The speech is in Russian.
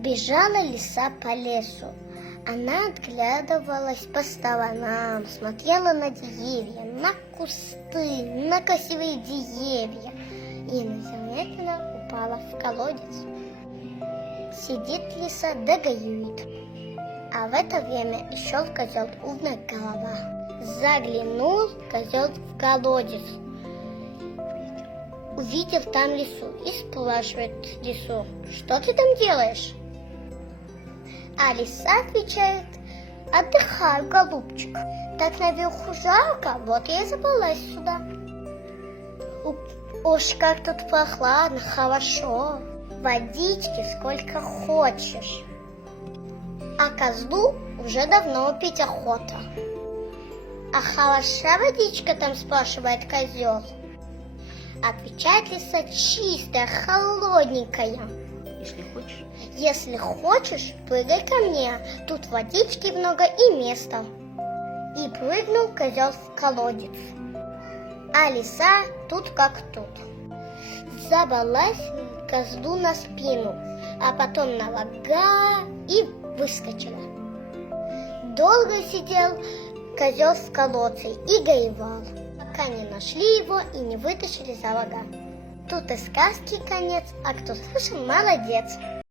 Бежала лиса по лесу. Она отглядывалась по сторонам, смотрела на деревья, на кусты, на красивые деревья и незаметно упала в колодец. Сидит лиса да горюет, а в это время шел козел умная голова. Заглянул козел в колодец, увидел там лису и спрашивает лису: что ты там делаешь? А лиса отвечает: отдыхаю, голубчик. Так наверху жарко, вот я и забралась сюда. Уж как тут прохладно, хорошо. Водички сколько хочешь. А козлу уже давно пить охота. А хороша водичка там, спрашивает козел. Отвечает лиса: чистая, холодненькая. Если хочешь, прыгай ко мне, тут водички много и места. И прыгнул козел в колодец. А лиса тут как тут. Забралась козлу на спину, а потом на рога и выскочила. Долго сидел козел в колодце и горевал, пока не нашли его и не вытащили за рога. Тут и сказки конец, а кто слышал, молодец.